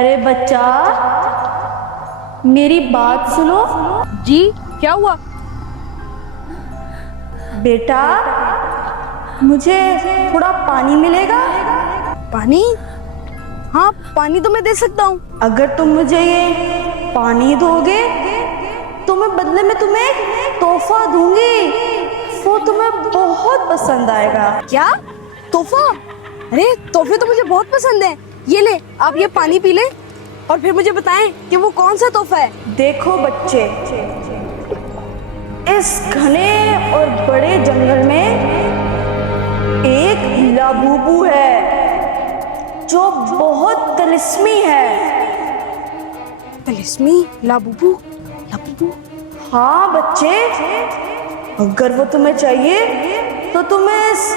अरे बच्चा, मेरी बात सुनो। जी क्या हुआ? बेटा, मुझे थोड़ा पानी मिलेगा? पानी? हाँ, पानी तो मैं दे सकता हूँ। अगर तुम मुझे ये पानी दोगे तो मैं बदले में तुम्हें एक तोहफा दूंगी। वो तुम्हें बहुत पसंद आएगा। क्या तोहफा? अरे तोहफे तो मुझे बहुत पसंद है। ये ले, आप ये पानी पी ले और फिर मुझे बताएं कि वो कौन सा तोहफा है। देखो बच्चे, इस घने और बड़े जंगल में एक लाबूबू है जो बहुत तिलिस्मी है। तिलिस्मी? लाबूबू? लाबूबू? हाँ बच्चे, अगर वो तुम्हें चाहिए तो तुम्हें इस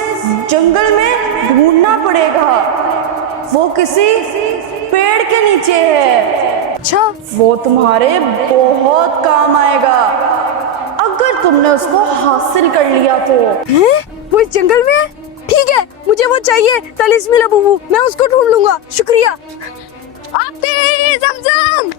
जंगल में ढूंढना पड़ेगा। वो किसी पेड़ के नीचे है। अच्छा, वो तुम्हारे बहुत काम आएगा अगर तुमने उसको हासिल कर लिया तो। हैं? वो इस जंगल में है? ठीक है, मुझे वो चाहिए, तिलिस्मी लाबूबू। मैं उसको ढूंढ लूंगा। शुक्रिया। आते ज़मज़म।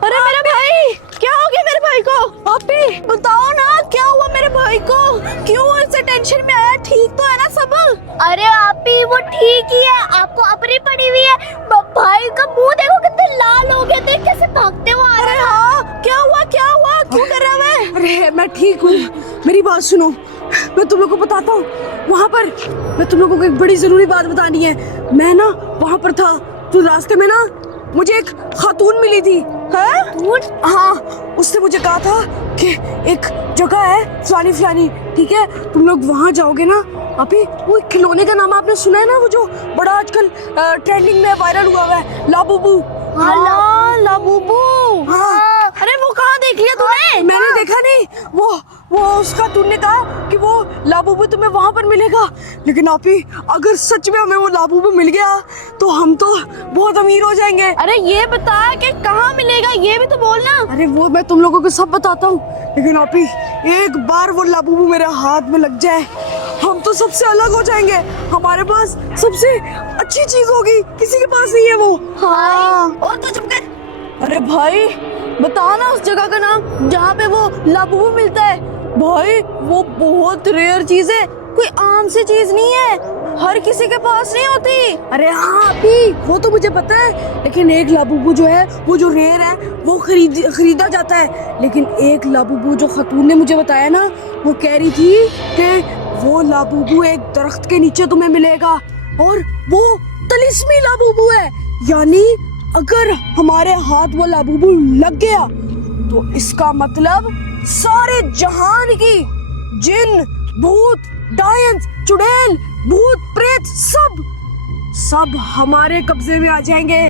अरे मेरे भाई, क्या हो गया मेरे भाई को? आपी बताओ ना, क्या हुआ मेरे भाई को? क्यों ऐसे टेंशन में आया? ठीक तो है ना सब? अरे आपी वो ठीक ही है, आपको अपनी पड़ी हुई है। भाई का मुंह देखो कितना लाल हो गया, देख कैसे भागते हुए आ रहा है। हाँ, क्या हुआ क्या हुआ? क्यों कर रहा है? अरे मैं ठीक हूँ, मेरी बात सुनो, मैं तुम लोग को बताता हूँ। वहाँ पर मैं तुम लोगों को एक बड़ी जरूरी बात बतानी है। मैं ना वहाँ पर था तो रास्ते में ना मुझे एक खातून मिली थी। है? हाँ, उसने मुझे कहा था कि एक जगह है फलानी फलानी, ठीक है? तुम लोग वहाँ जाओगे ना। अभी वो खिलौने का नाम आपने सुना है ना, वो जो बड़ा आजकल ट्रेंडिंग में वायरल हुआ है, लाबूबू। हाँ, लाबूबू। हाँ। अरे वो कहाँ देख लिया तूने? मैंने देखा नहीं, वो उसका तूने कहा कि वो लाबूबू तुम्हें वहाँ पर मिलेगा। लेकिन आपी, अगर सच में हमें वो लाबूबू मिल गया तो हम तो बहुत अमीर हो जाएंगे। अरे ये बता कि कहाँ मिलेगा, ये भी तो बोलना। अरे वो मैं तुम लोगों को सब बताता हूँ, लेकिन आपी एक बार वो लाबूबू मेरे हाथ में लग जाए, हम तो सबसे अलग हो जाएंगे। हमारे पास सबसे अच्छी चीज होगी, किसी के पास नहीं है वो। हाँ। और तो चुप कर। अरे भाई, बता ना उस जगह का नाम जहाँ पे वो लाबूबू मिलता है। भाई वो बहुत रेयर चीज है, कोई आम सी चीज नहीं है, हर किसी के पास नहीं होती। अरे हाँ अभी वो तो मुझे पता है, लेकिन एक लाबूबू जो है वो जो रेयर है वो खरीदा जाता है। लेकिन एक लाबूबू जो खातून ने मुझे बताया ना, वो कह रही थी कि वो लाबूबू एक दरख्त के नीचे तुम्हें मिलेगा और वो तिलिस्मी लाबूबू है। यानी अगर हमारे हाथ वो लाबूबू लग गया तो इसका मतलब सारे जहान की जिन, भूत, डायंस, चुड़ैल, भूत, प्रेत सब हमारे कब्जे में आ जाएंगे।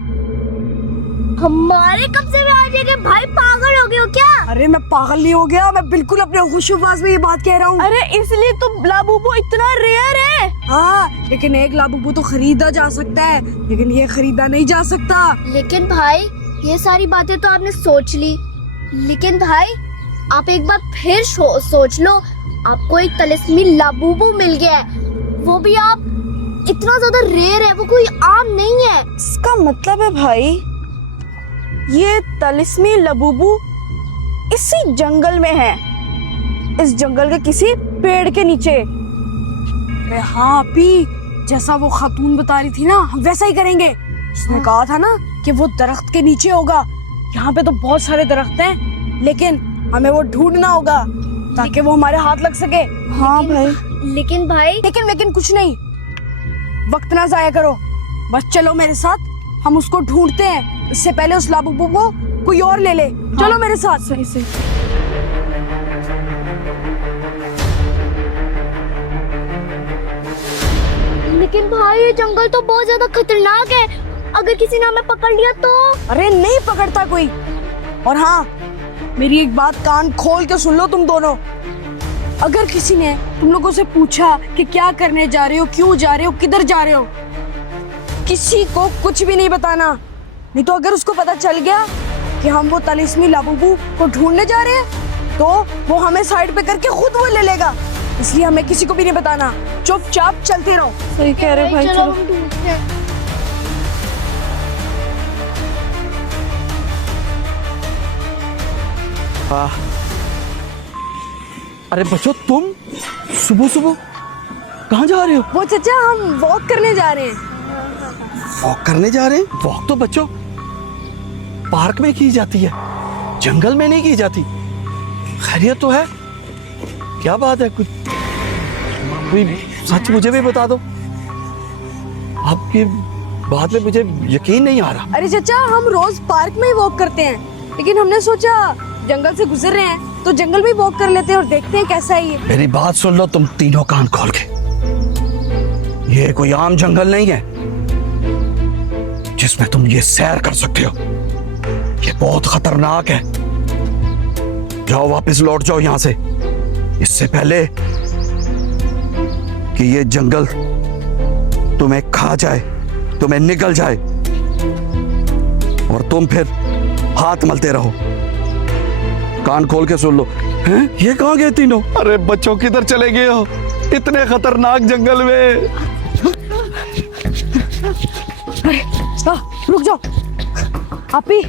हमारे कब्जे में आ जाएंगे? भाई पागल हो गए हो क्या? अरे मैं पागल नहीं हो गया, मैं बिल्कुल अपने होश-ओ-हवास में ये बात कह रहा हूँ। अरे इसलिए तो लाबूबू इतना रेयर है। हाँ, लेकिन एक लाबूबू तो खरीदा जा सकता है, लेकिन ये खरीदा नहीं जा सकता। लेकिन भाई ये सारी बातें तो आपने सोच ली, लेकिन भाई आप एक बार फिर सोच लो, आपको एक तिलिस्मी लाबूबू मिल गया है, वो भी आप इतना ज्यादा रेयर है, वो कोई आम नहीं है। इसका मतलब है भाई, ये तिलिस्मी लाबूबू इसी जंगल में है, इस जंगल के किसी पेड़ के नीचे। अरे हाँ अभी, जैसा वो खातून बता रही थी ना, हम वैसा ही करेंगे। उसने कहा था ना कि वो दरख्त के नीचे होगा। यहाँ पे तो बहुत सारे दरख्त हैं, लेकिन हमें वो ढूंढना होगा ताकि वो हमारे हाथ लग सके। हाँ भाई। लेकिन भाई लेकिन कुछ नहीं, वक्त ना जाया करो, बस चलो मेरे साथ, हम उसको ढूंढते हैं। इससे पहले उस लाबूबू को कोई और ले ले। चलो मेरे साथ। सही। लेकिन भाई ये जंगल तो बहुत ज्यादा खतरनाक है, अगर किसी ने हमें पकड़ लिया तो? अरे नहीं पकड़ता कोई। और हाँ, मेरी एक बात कान खोल के सुन लो तुम दोनों। अगर किसी ने तुम लोगों से पूछा कि क्या करने जा रहे हो, क्यों जा रहे हो, किधर जा रहे हो, किसी को कुछ भी नहीं बताना। नहीं तो अगर उसको पता चल गया कि हम वो तलिस्मी लाबूबू को ढूंढने जा रहे हैं तो वो हमें साइड पे करके खुद वो ले लेगा। इसलिए हमें किसी को भी नहीं बताना, चुपचाप चलते रहो। सही कह रहे भाई, चलो चलो। हम ढूंढते हैं। अरे बच्चों, तुम सुबह सुबह कहाँ जा रहे हो? वो चचा, हम वॉक करने जा रहे हैं। वॉक करने जा रहे हैं? वॉक तो बच्चों पार्क में की जाती है, जंगल में नहीं की जाती। खैरियत तो है? क्या बात है? कुछ कोई सच मुझे भी बता दो, आपकी बात में मुझे यकीन नहीं आ रहा। अरे चचा, हम रोज पार्क में ही वॉक करते हैं, लेकिन हमने सोचा जंगल से गुजर रहे हैं तो जंगल में वॉक कर लेते हैं और देखते हैं कैसा है ये। मेरी बात सुन लो तुम तीनों, कान खोल के। ये कोई आम जंगल नहीं है जिसमें तुम ये सैर कर सकते हो। ये बहुत खतरनाक है। जाओ, वापस लौट जाओ यहां से, इससे पहले कि ये जंगल तुम्हें खा जाए, तुम्हें निगल जाए और तुम फिर हाथ मलते रहो। कान खोल के सुन लो। हैं? ये कहाँ गए तीनों? अरे बच्चों, किधर चले गए हो इतने खतरनाक जंगल में? अरे रुक जाओ आप ही,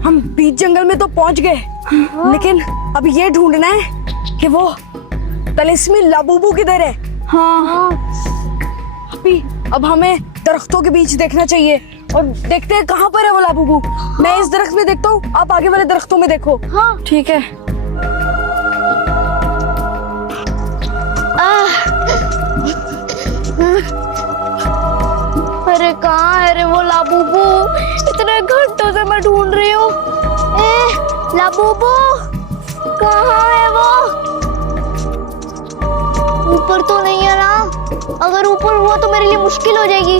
हम बीच जंगल में तो पहुंच गए, लेकिन अब ये ढूंढना है कि वो तलिस्मी लाबूबू किधर है। हाँ, अभी अब हमें दरख्तों के बीच देखना चाहिए और देखते हैं कहाँ पर है वो लाबूबू। मैं इस दरख्त में देखता हूँ, आप आगे वाले दरख्तों में देखो। हाँ ठीक है। अरे कहाँ है रे वो लाबूबू? इतने घंटों से मैं ढूंढ रही हूँ। ए लाबूबू, कहाँ है वो? ऊपर तो नहीं है ना? अगर ऊपर हुआ तो मेरे लिए मुश्किल हो जाएगी।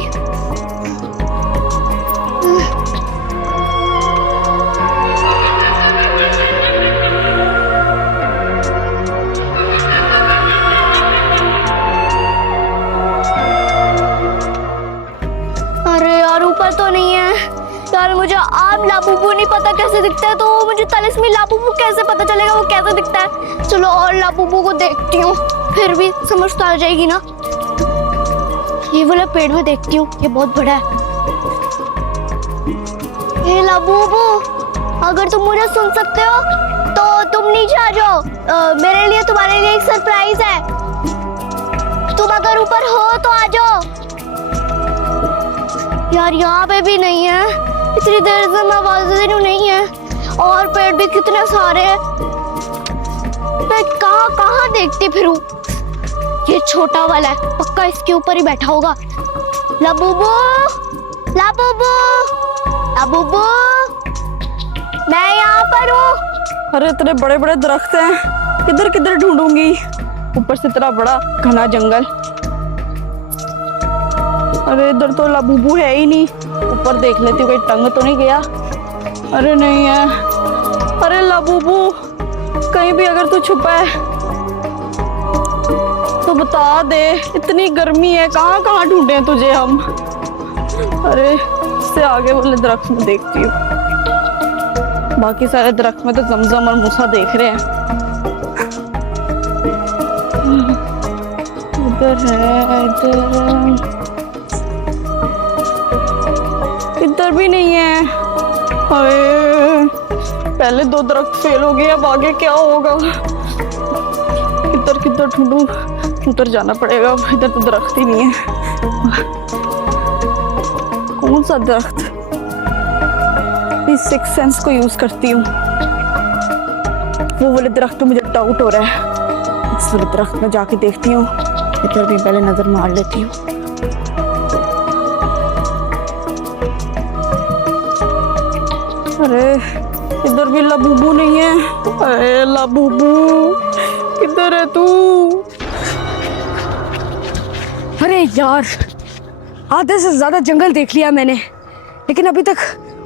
अरे यार, ऊपर तो नहीं है यार। मुझे आम लाबूबू नहीं पता कैसे दिखता है, तो मुझे तलिस्मी लाबूबू कैसे पता चलेगा वो कैसे दिखता है? चलो और लाबूबू को देखती हूँ, फिर भी समझ तो आ जाएगी ना। ये वाला पेड़ में देखती हूँ, ये बहुत बड़ा है। ये लाबूबू, अगर तुम मुझे सुन सकते हो तो तुम नीचे आ जाओ। मेरे लिए, तुम्हारे लिए एक सरप्राइज है। तुम अगर ऊपर हो तो आ जाओ। यार यहाँ पे भी नहीं है, इतनी देर से मैं आवाज दे रही हूँ, नहीं है। और पेड़ भी कितने सारे हैं, मैं कहाँ कहाँ देखती फिरूं? ये छोटा वाला है, पक्का इसके ऊपर ही बैठा होगा। लाबूबू, लाबूबू, लाबूबू, मैं यहाँ पर हूँ। अरे इतने बड़े बड़े दरख्त हैं, किधर किधर ढूंढूंगी? ऊपर से इतना बड़ा घना जंगल। अरे इधर तो लाबूबू है ही नहीं। ऊपर देख लेती हूँ, कोई टंग तो नहीं गया। अरे नहीं है। अरे लाबूबू, कहीं भी अगर तू छुपा है तो बता दे। इतनी गर्मी है, कहाँ कहाँ ढूंढे तुझे हम? अरे इससे आगे वाले दरख्त में देखती हूँ, बाकी सारे दरख्त में तो जमजम और मूसा देख रहे हैं। इधर है, इधर भी नहीं है। हाय, पहले दो दरख्त फेल हो गए, अब आगे क्या होगा? किधर किधर ढूंढूं? उधर जाना पड़ेगा, इधर तो दरख्त ही नहीं है। कौन सा दरख्त? इस सिक्स सेंस को यूज करती हूँ। वो वाले दरख्त तो मुझे डाउट हो रहा है, इस वाले दरख्त में जाके देखती हूँ। इधर भी पहले नजर मार लेती हूँ। अरे इधर भी लाबूबू नहीं है। अरे लाबूबू, किधर है तू? अरे यार, आधे से ज्यादा जंगल देख लिया मैंने, लेकिन अभी तक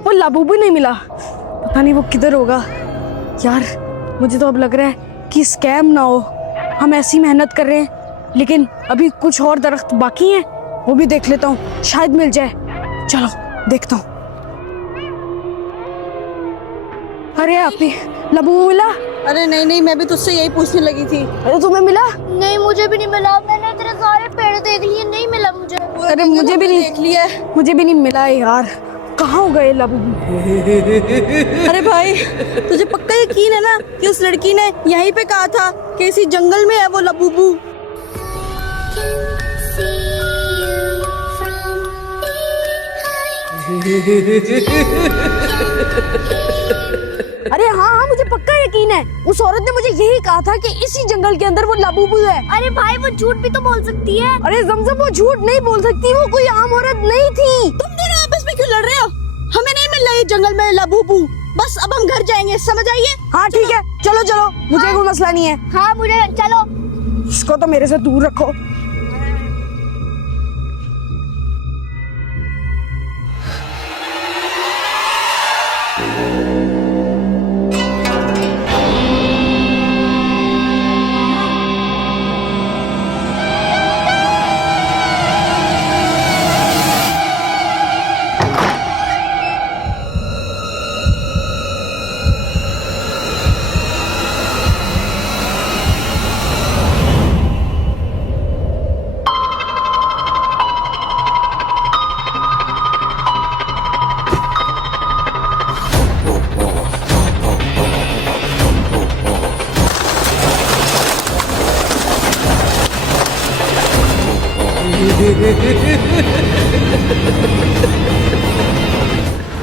वो लाबूबू नहीं मिला। पता नहीं वो किधर होगा। यार मुझे तो अब लग रहा है कि स्कैम ना हो। हम ऐसी मेहनत कर रहे हैं, लेकिन अभी कुछ और दरख्त बाकी हैं, वो भी देख लेता हूँ, शायद मिल जाए। चलो देखता हूँ। अरे आप ही लाबूबू मिला? अरे नहीं नहीं, मैं भी तुझसे यही पूछने लगी थी। अरे तुम्हें मिला? नहीं मुझे भी नहीं मिला, मैंने इतने सारे पेड़ देख लिए, नहीं मिला मुझे। अरे मुझे भी नहीं देख लिया। मुझे भी नहीं मिला है यार। कहाँ हो गए लाबूबू? अरे भाई, तुझे पक्का यकीन है ना कि उस लड़की ने यहीं पे कहा था कि इसी जंगल में है वो लाबूबू? अरे हाँ हाँ, मुझे पक्का यकीन है। उस औरत ने मुझे यही कहा था कि इसी जंगल के अंदर वो लाबूबू है। अरे भाई वो झूठ भी तो बोल सकती है। अरे जमजम, वो झूठ नहीं बोल सकती, वो कोई आम औरत नहीं थी। तुम दोनों आपस में क्यों लड़ रहे हो? हमें नहीं मिल रहा ये जंगल में लाबूबू। बस अब हम घर जाएंगे, समझ आइए? हाँ ठीक है, चलो चलो, मुझे कोई मसला नहीं है। हाँ मुझे, चलो। इसको तो मेरे से दूर रखो।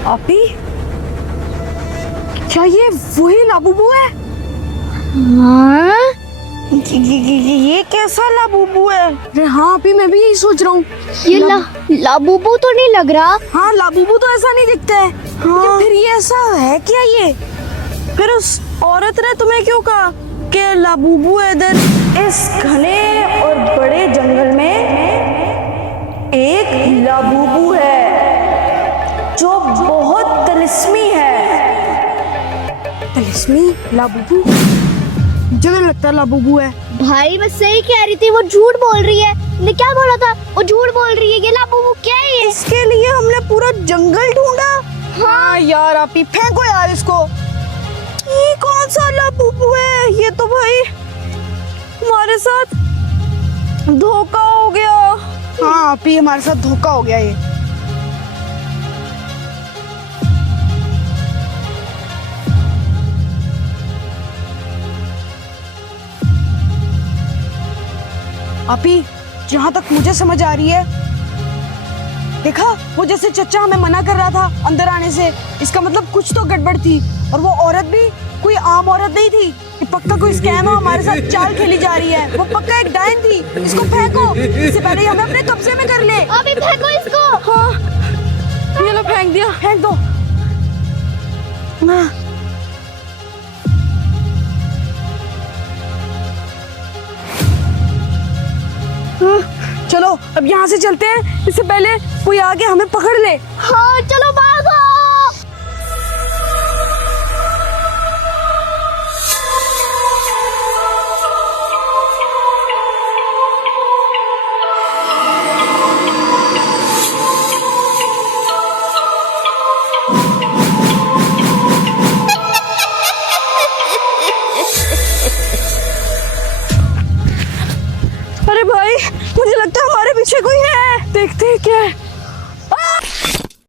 आपी, क्या ये वही लाबूबू है? हाँ? ये कैसा लाबूबू है? अरे हाँ आपी, मैं भी यही सोच रहा हूँ। ये लाबूबू तो नहीं लग रहा। हाँ लाबूबू तो ऐसा नहीं दिखता है। हाँ। फिर ये ऐसा है क्या? ये फिर उस औरत ने तुम्हें क्यों कहा कि लाबूबू है इधर? इस घने और बड़े जंगल में एक लाबूबू है जो बहुत तिलिस्मी है। तिलिस्मी लाबूबू? मुझे नहीं लगता लाबूबू है। भाई मैं सही कह रही थी, वो झूठ बोल रही है। ने क्या बोला था? वो झूठ बोल रही है। ये लाबूबू क्या है ये? इसके लिए हमने पूरा जंगल ढूंढा। हाँ यार आपी, फेंको यार इसको। ये कौन सा लाबूबू है? ये तो भाई हमारे साथ धोखा हो गया। हाँ आपी, हमारे साथ धोखा हो गया ये। आपी, जहाँ तक मुझे समझ आ रही है, देखा वो जैसे चचा हमें मना कर रहा था अंदर आने से, इसका मतलब कुछ तो गड़बड़ थी। और वो औरत भी कोई आम औरत नहीं थी। ये पक्का कोई स्कैम है, हमारे साथ चाल खेली जा रही है। वो पक्का एक डायन थी। इसको फेंको, इससे पहले हमें अपने कब्जे में कर ले। अभी फेंको इसको। हाँ, ये लो, फेंक दिया। फेंक दो। हाँ। चलो अब यहाँ से चलते हैं, इससे पहले कोई आके हमें पकड़ ले। हाँ चलो भागो। अरे भाई, मुझे लगता है हमारे पीछे कोई है। देखते हैं क्या है।